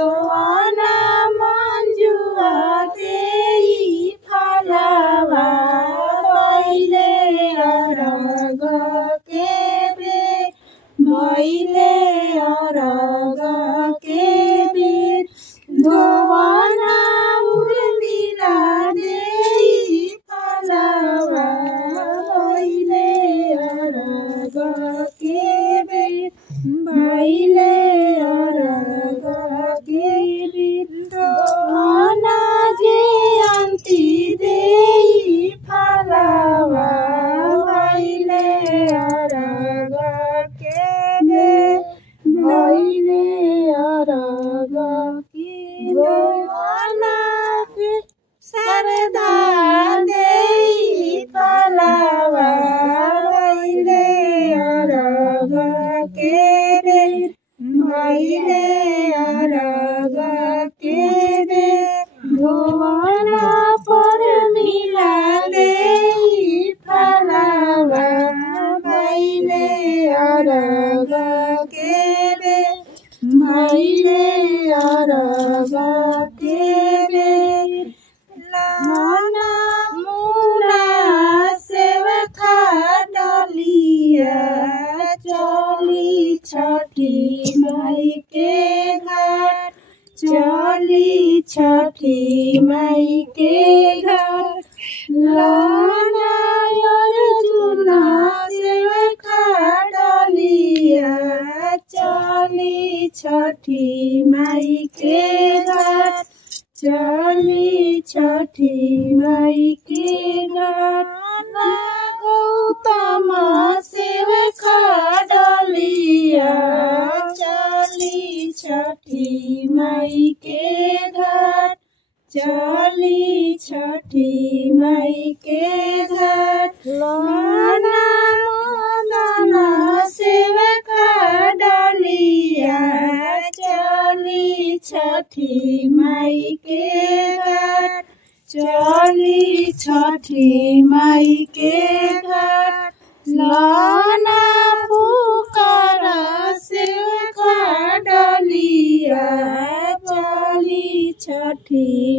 दोवाना मंजुआ देई फलवा भइले अरग के बेर भइले अरग के बेर दोवाना उर्मिला देई फलवा भइले अरग के बेर भइले अरग के बेर दोवाना जयन्ती देई फलवा भइले अरग के बेर भइले अरग के दोवाना शारदा देई फलवा भइले अरग के बेर भइले अरग के बेर दोवाना परमिला देई फलवा भइले अरग के बेर भइले अरग के बेर लाना मुना सेवका डलिया चली छठी माई के घाट चली छठी माई के घाट लाना अर्जुना सेवका डलिया चली छठी माई के घाट चली छठी माई के घाट गौतम सेवका डलिया चली छठी माई के घाट चली छठी माई के घाट लाना मदना सेवका डलिया चली छठी माई के घाट चली छठी माई के घाट लाना पुकारा सेवका डलिया चली छठी